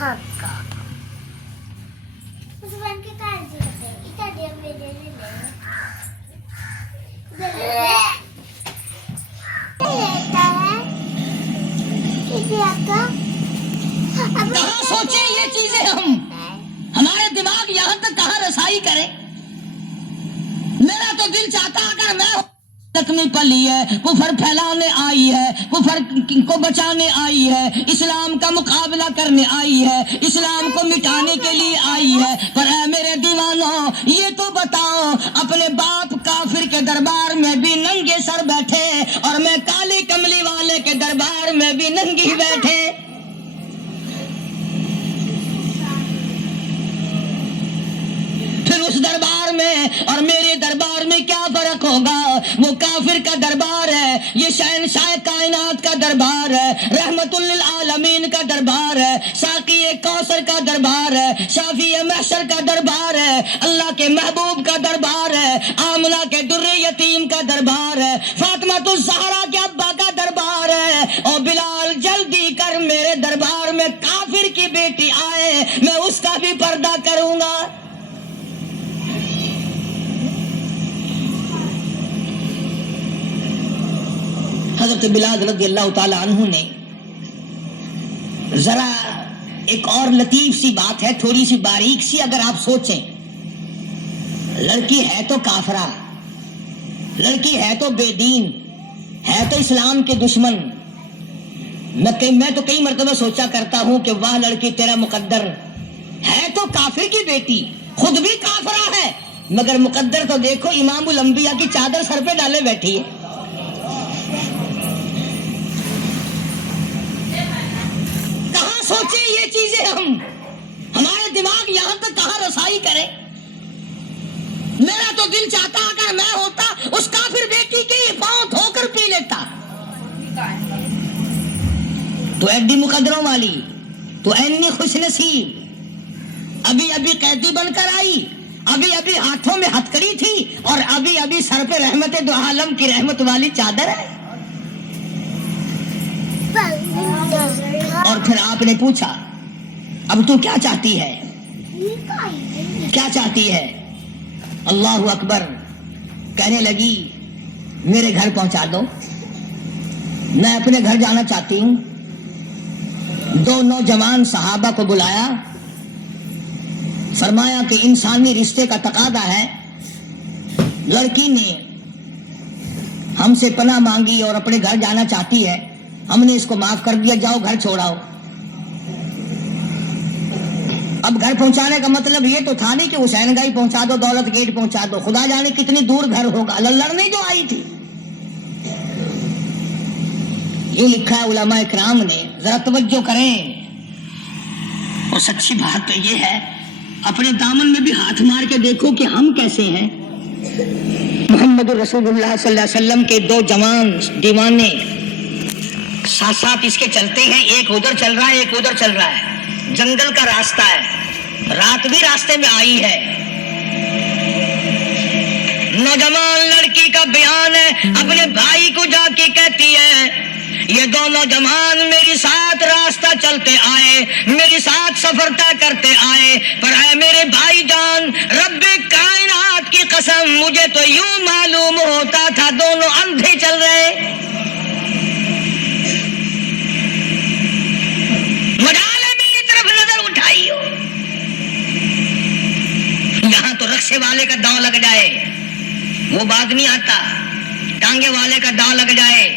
Hakka. Usman ke kaji kate. Ita dia beda ni. کہاں سوچیں یہ چیزیں ہمارے دماغ یہاں تک کہاں رسائی کرے. میرا تو دل چاہتا اگر میں زخمی پلی ہے, کفر پھیلانے آئی ہے, کفر کو بچانے آئی ہے, اسلام کا مقابلہ کرنے آئی ہے, اسلام کو مٹانے کے لیے آئی ہے, پر اے میرے دیوانوں یہ تو بتاؤ اپنے باپ کافر کے دربار میں بھی ننگے سر بیٹھے اور میں کالی کملی والے کے دربار میں بھی ننگی بیٹھے. پھر اس دربار میں اور میرے دربار میں کیا فرق ہوگا؟ وہ کافر کا دربار ہے, یہ شہنشاہ کائنات کا دربار ہے, رحمت للعالمین کا دربار ہے, ساقی کوثر کا دربار ہے, شافی محشر کا دربار ہے, اللہ کے محبوب کا دربار ہے, آمنہ کے در یتیم کا دربار ہے, فاطمہ الزہرا کے ابا کا دربار ہے. اور بلال جلدی کر میرے دربار میں کافر کی بیٹی آئے, میں اس کا بھی پردہ کروں گا. حضرت بلال رضی اللہ تعالی عنہ نے ذرا ایک اور لطیف سی بات ہے, تھوڑی سی باریک سی, اگر آپ سوچیں, لڑکی ہے تو کافرہ, لڑکی ہے تو بے دین, ہے تو اسلام کے دشمن. میں تو کئی مرتبہ سوچا کرتا ہوں کہ واہ لڑکی تیرا مقدر, ہے تو کافر کی بیٹی, خود بھی کافرہ ہے, مگر مقدر تو دیکھو امام الانبیاء کی چادر سر پہ ڈالے بیٹھی ہے. سوچیں یہ چیزیں ہمارے دماغ یہاں تک کہاں رسائی کرے. میرا تو دل چاہتا اگر میں ہوتا اس کافر بیٹی کے ہی پاؤں دھو کر پی لیتا. تو ایڈی مقدروں والی, تو اینی خوش نصیب, ابھی ابھی قیدی بن کر آئی, ابھی ابھی ہاتھوں میں ہتکڑی تھی اور ابھی ابھی سر پہ رحمت دو عالم کی رحمت والی چادر ہے. اور پھر آپ نے پوچھا اب تو کیا چاہتی ہے, کیا چاہتی ہے؟ اللہ اکبر. کہنے لگی میرے گھر پہنچا دو, میں اپنے گھر جانا چاہتی ہوں. دو نوجوان صحابہ کو بلایا, فرمایا کہ انسانی رشتے کا تقاضا ہے, لڑکی نے ہم سے پناہ مانگی اور اپنے گھر جانا چاہتی ہے, ہم نے اس کو معاف کر دیا, جاؤ گھر چھوڑاؤ. اب گھر پہنچانے کا مطلب یہ تو تھا نہیں کہ حسین گائی پہنچا دو, دولت گیٹ پہنچا دو, خدا جانے کتنی دور گھر ہوگا, لڑنے جو آئی تھی. یہ لکھا ہے علماء اکرام نے, ذرا توجہ کریں. اور سچی بات تو یہ ہے, اپنے دامن میں بھی ہاتھ مار کے دیکھو کہ ہم کیسے ہیں. محمد رسول اللہ صلی اللہ علیہ وسلم کے دو جوان دیوانے ساتھ ساتھ اس کے چلتے ہیں, ایک ادھر چل رہا ہے ایک ادھر چل رہا ہے. جنگل کا راستہ ہے, رات بھی راستے میں آئی ہے. نوجوان لڑکی کا بیان ہے, اپنے بھائی کو جا کے کہتی ہے یہ دو نوجوان میری ساتھ راستہ چلتے آئے, میری ساتھ سفر طے کرتے آئے, پر اے میرے بھائی جان رب کائنات کی قسم مجھے تو یوں معلوم ہوتا تھا دونوں اندھے چل رہے. یہاں تو رکشے والے کا داؤ لگ جائے وہ بات نہیں آتا, ٹانگے والے کا داؤ لگ جائے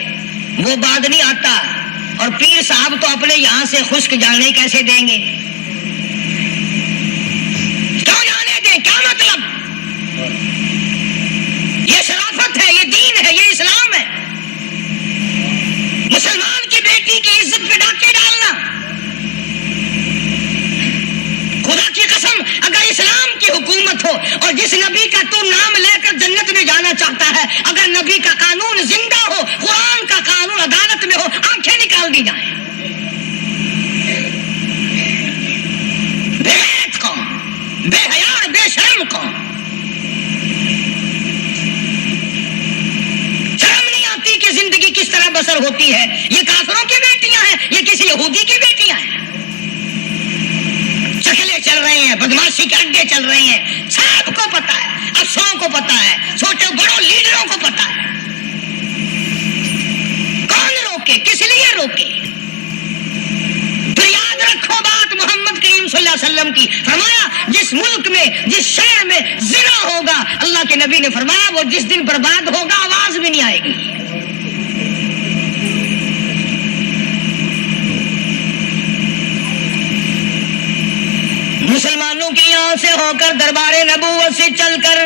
وہ بات نہیں آتا, اور پیر صاحب تو اپنے یہاں سے خشک جانے کیسے دیں گے؟ کیوں جانے دیں, کیا مطلب؟ یہ شرافت ہے, یہ دین ہے, یہ اسلام ہے. مسلمان کی بیٹی کی عزت پہ ڈاکے ڈالنا, خدا کی قسم اگر اسلام کی حکومت ہو اور جس نبی کا تو نام لے کر جنت میں جانا چاہتا ہے, اگر نبی کا قانون زندہ ہو, قرآن کا قانون عدالت میں ہو, آنکھیں نکال دی جائیں. بے غیرت قوم, بے حیا بے شرم قوم, شرم نہیں آتی کہ زندگی کس طرح بسر ہوتی ہے. یہ کافروں کی بیٹیاں ہیں, یہ کسی یہودی کی بیٹیاں ہیں. ہیں, بدماشی کے اڈے چل رہے ہیں, سب کو پتا ہے, افسروں کو پتا ہے, چھوٹے بڑوں لیڈروں کو پتا ہے. کون روکے, کس لیے روکے؟ تو یاد رکھو بات محمد کریم صلی اللہ علیہ وسلم کی. فرمایا جس ملک میں, جس شہر میں زنا ہوگا, اللہ کے نبی نے فرمایا وہ جس دن برباد ہوگا آواز بھی نہیں آئے گی. مسلمانوں کی یہاں سے ہو کر دربار نبوت سے چل کر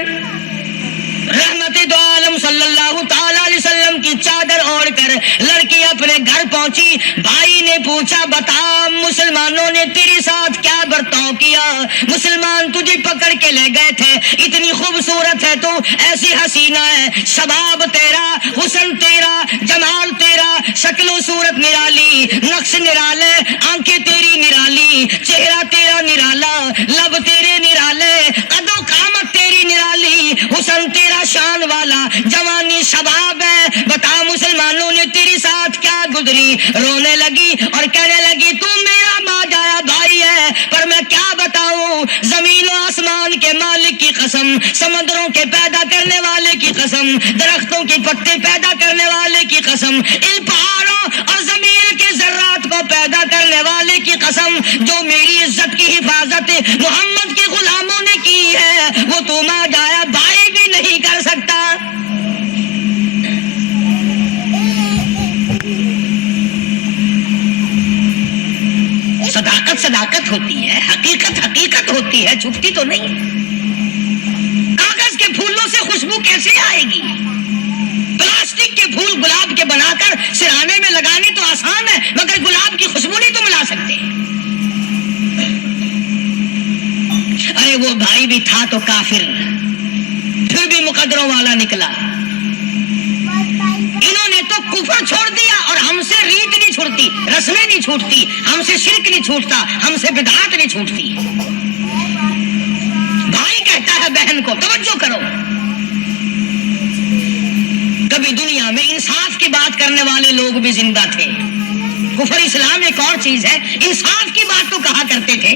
رحمت دو عالم صلی اللہ تعالی علیہ وسلم کی چادر اوڑھ کر لڑکی اپنے گھر پہنچی. بھائی نے پوچھا بتا مسلمانوں نے تیرے ساتھ کیا برتاؤ کیا؟ مسلمان تجھے پکڑ کے لے گئے تھے, اتنی خوبصورت ہے تو, ایسی حسینہ ہے, شباب تیرا, حسن تیرا, جمال تیرا, شکل و صورت نرالی, نقش نرالے, آنکھیں تیری نرالی, چہرہ تیرا نرالا, لب تیرے نرالے, قد و قامت تیری نرالی, حسن تیرا شان والا, جوانی شباب ہے, بتا مسلمانوں نے تیرے ساتھ کیا گزری؟ رونے لگی اور کہنے لگی تو میرا ماں جایا بھائی ہے, پر میں کیا بتاؤں, زمین و آسمان کے مالک کی قسم, سمندروں کے پیدا کرنے والے کی قسم, درختوں کے پتے پیدا کرنے والے کی قسم, ان پہاڑوں اور زمین کے ذرات کو پیدا کرنے والے کی قسم, جو میری عزت کی حفاظت محمد کے غلاموں نے کی ہے, وہ تو ماں جایا بھائی بھی نہیں کر سکتا. صداقت صداقت ہوتی ہے, حقیقت حقیقت ہوتی ہے, چھپتی تو نہیں. کاغذ کے پھولوں سے خوشبو کیسے آئے گی؟ پلاسٹک کے پھول گلاب کے بنا کر سرانے میں لگانے تو آسان ہے, مگر گلاب کی خوشبو نہیں تو ملا سکتے. ارے وہ بھائی بھی تھا تو کافر, پھر بھی مقدروں والا نکلا. انہوں نے تو کفر چھوڑ دیا, اور ہم سے ریت نہیں چھوڑتی, رسمیں نہیں چھوٹتی, ہم سے شرک نہیں چھوٹتا, ہم سے بدعات نہیں چھوٹتی. بھائی کہتا ہے بہن کو, توجہ کرو, کبھی دنیا میں انصاف کی بات کرنے والے لوگ بھی زندہ تھے. کفر اسلام ایک اور چیز ہے, انصاف کی بات تو کہا کرتے تھے.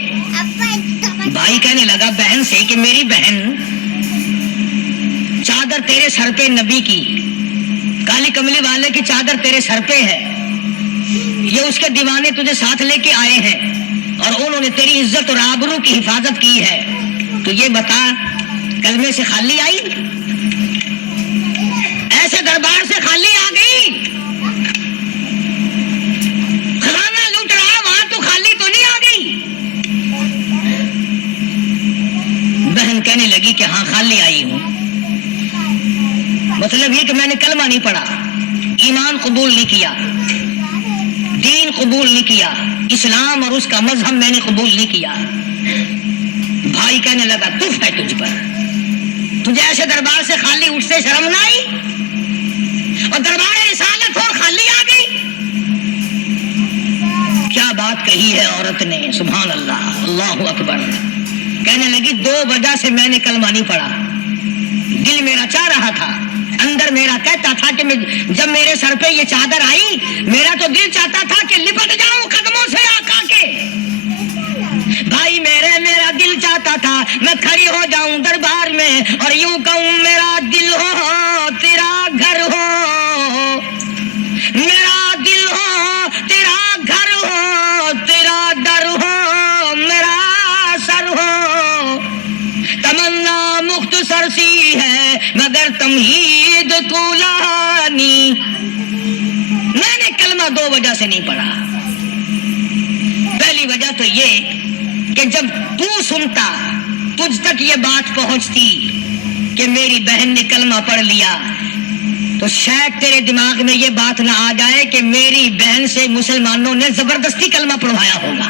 بھائی کہنے لگا بہن سے کہ میری بہن, چادر تیرے سر پہ نبی کی, کالی کملی والے کی چادر تیرے سر پہ ہے, یہ اس کے دیوانے تجھے ساتھ لے کے آئے ہیں, اور انہوں نے تیری عزت اور آبرو کی حفاظت کی ہے, تو یہ بتا کلمے سے خالی آئی, ایسے دربار سے خالی آ گئی, خزانہ لوٹ رہا وہاں تو خالی تو نہیں آ گئی؟ بہن کہنے لگی کہ ہاں خالی آئی ہوں. مطلب یہ کہ میں نے کلمہ نہیں پڑھا, ایمان قبول نہیں کیا, دین قبول نہیں کیا, اسلام اور اس کا مذہب میں نے قبول نہیں کیا. بھائی کہنے لگا تف ہے تجھ پر, تجھے ایسے دربار سے خالی اٹھتے شرم نہ آئی, اور دربار رسالت اور خالی آ گئی. کیا بات کہی ہے عورت نے, سبحان اللہ, اللہ اکبر. کہنے لگی 2 وجہ سے میں نے کلمہ نہیں پڑھا. دل میرا چاہ رہا تھا, اندر میرا کہتا تھا کہ جب میرے سر پہ یہ چادر آئی, میرا تو دل چاہتا تھا کہ لپٹ جاؤں قدموں سے آقا کے. بھائی میرا دل چاہتا تھا میں کھڑی ہو جاؤں دربار میں, اور یوں کہوں میرا دل ہو تیرا گھر ہو, میرا دل ہو تیرا گھر ہو, تیرا در ہو میرا سر ہو. تمنا مختصر سی ہے مگر تمہید طولانی. میں نے کلمہ 2 وجہ سے نہیں پڑھا. پہلی وجہ تو یہ کہ جب تو سنتا, تجھ تک یہ بات پہنچتی کہ میری بہن نے کلمہ پڑھ لیا, تو شاید تیرے دماغ میں یہ بات نہ آ جائے کہ میری بہن سے مسلمانوں نے زبردستی کلمہ پڑھوایا ہوگا.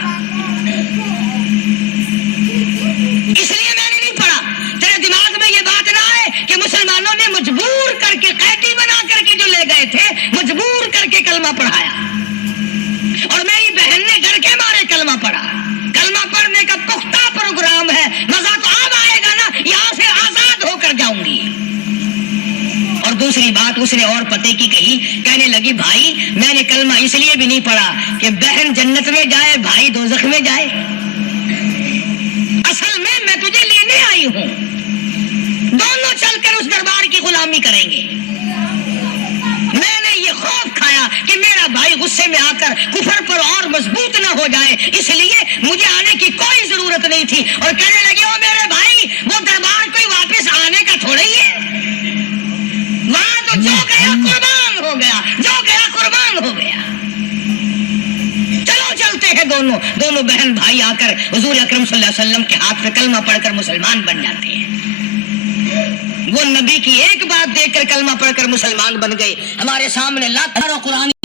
اس لیے میں نے نہیں پڑھا. تیرے دماغ میں یہ بات نہ آئے کہ مسلمانوں نے مجبور کر کے, قیدی بنا کر کے جو لے گئے تھے, مجبور کر کے کلمہ پڑھایا, اور میری بہن نے ڈر کے مارے کلمہ پڑھا. کلمہ پڑھنے کا پختہ پروگرام ہے, مزہ تو اب آئے گا نا, یہاں سے آزاد ہو کر جاؤں گی. اور دوسری بات اس نے اور پتے کی کہی, کہنے لگی بھائی میں نے کلمہ اس لیے بھی نہیں پڑھا کہ بہن جنت میں جائے, بھائی دوزخ میں جائے. اصل کریں گے. میں نے یہ خوف کھایا کہ میرا بھائی غصے میں آ کر کفر پر اور مضبوط نہ ہو جائے، اس لیے مجھے آنے کی کوئی ضرورت نہیں تھی. اور کہنے لگے او میرے بھائی وہ دربار کوئی واپس آنے کا تھوڑا ہی ہے، وہاں تو جو گیا قربان ہو گیا، جو گیا قربان ہو گیا. چلو چلتے ہیں. دونوں بہن بھائی آ کر حضور اکرم صلی اللہ علیہ وسلم کے ہاتھ پہ کلمہ پڑھ کر مسلمان بن جاتے ہیں. وہ نبی کی ایک بات دیکھ کر کلمہ پڑھ کر مسلمان بن گئے. ہمارے سامنے لاکھوں قرآن